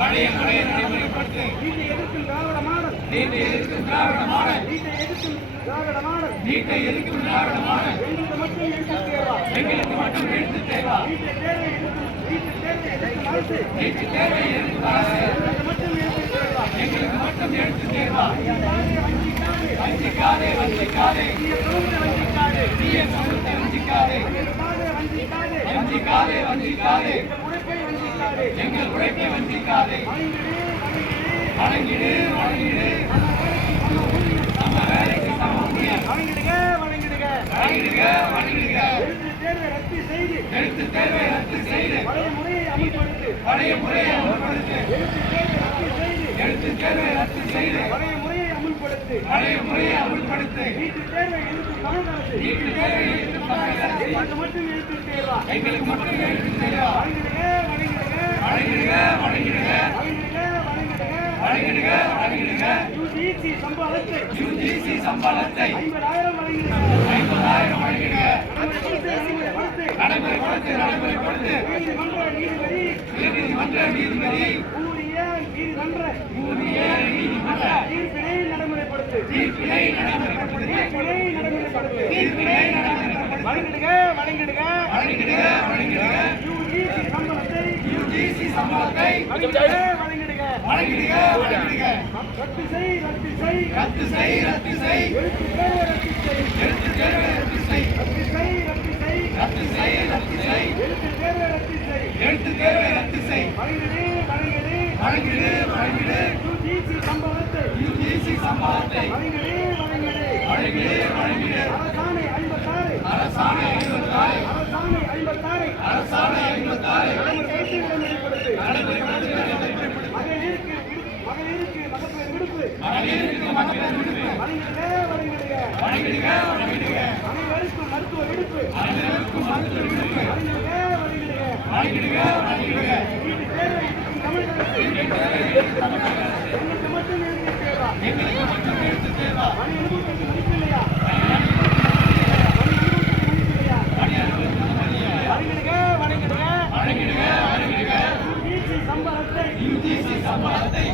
பழைய முறையை நடைமுறைப்படுத்து நீட்டை எதிர்க்கும் திராவிட மாடல் நீட்டை எதிர்க்கும் திராவிட மாடல் நீட்டை எதிர்க்கும் திராவிட மாடல் நீட்டை எதிர்க்கும் திராவிட மாடல் எங்களுக்கு மட்டும் எழுத்து தேர்வா எங்களுக்கு மட்டும் எழுத்து தேவா நீட்டை தேர்வை எதிர்க்கும் நீட்டை எதிர்க்கும் அரசு நீட்டு தேவை எதிர்க்கும் அரசு எங்களுக்கு மட்டும் எழுத்து எங்களுக்கு மட்டும் எழுத்து தேவா வஞ்சிக்காதே, வஞ்சிக்காதே வஞ்சிக்காதே வஞ்சிக்காதே வஞ்சிக்காதே வஞ்சிக்காதே வஞ்சிக்காதே. வஞ்சிக்காதே எங்கள் உழைப்பை வஞ்சிக்காதே. வணங்கிடு வணங்கிடு. வணங்கிடு வணங்கிடு நம்ம வேலைக்கு சம ஊதியம் வணங்கிடுக வணங்கிடுக வணங்கிடுக வணங்கிடுக எழுத்து தேர்வை ரத்து செய்து எழுத்து தேர்வை ரத்து செய்து. பழைய முறையை அமல்படுத்து. பழைய முறையை அமல்படுத்து. எழுத்து தேர்வை ரத்து செய்து எழுத்து தேர்வை ரத்து செய்து. பழைய முறையை அமல்படுத்து. பழைய முறையை அமல்படுத்து. நீட்டு தேர்வை எதிர்க்கும் தமிழ் அரசு நீட்டு தேர்வை எதிர்க்கும் தமிழக அரசு மட்டும் எழுத்து தேர்வா? எங்களுக்கு மட்டும் எழுத்து தேவா வணங்கிடுக யூஜிசி சம்பளத்தை ஐம்பதாயிரம் வழங்கிடுங்க. நடைமுறை கொடுத்து நடைமுறை நடைமுறைப்படுத்து. நடைமுறைப்படுத்து. வழங்கிடுங்க வழங்கிடுங்க. வழங்கிடுங்க. சம்பளத்தை வழங்கிடுக வழங்கிடுக வழங்கிடுக ரத்து செய் ரத்து செய். ரத்து செய் ரத்து செய். எழுத்து தேர்வை ரத்து செய். எழுத்து தேர்வை ரத்து செய். ரத்து செய் ரத்து செய். ரத்து செய் ரத்து செய். எழுத்து தேர்வை ரத்து செய். எழுத்து தேர்வை ரத்து செய். வழங்கிடு வழங்கிடு வழங்கிடு வழங்கிடு யூஜிசி சம்பளத்தை யூஜிசி சம்பளத்தை வழங்கிடு வழங்கிடு வழங்கிடு வழங்கிடு அரசாணை ஐம்பத்தாறு. அரசாணை ஐம்பத்தாறு. சம்பளத்தை சம்பளத்தை